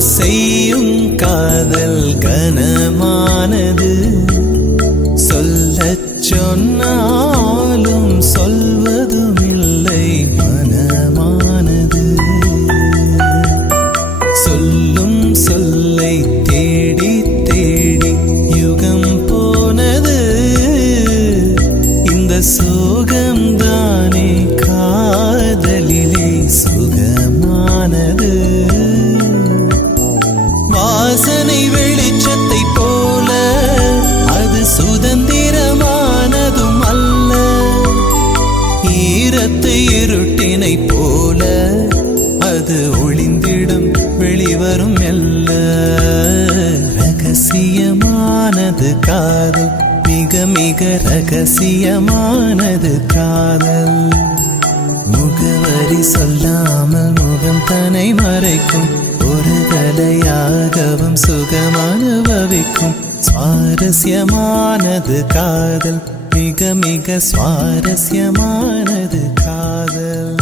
செய்யும் காதல் கனமானது. சொல்ல சொன்னாலும் சொல்வதுமில்லை மனமானது. சொல்லும் சொல்லை தேடி தேடி யுகம் போனது. இந்த சோக அது ஒளிந்திடும் வெளிவரும் எல்ல ரகசியமானது காதல் மிக மிக ரகசியமானது காதல். முகவரி சொல்லாமல் முகம் தன்னை மறைக்கும் ஒரு கலையாகவும் சுகம் அனுபவிக்கும் சுவாரஸ்யமானது காதல் மிக மிக சுவாரஸ்யமானது காதல்.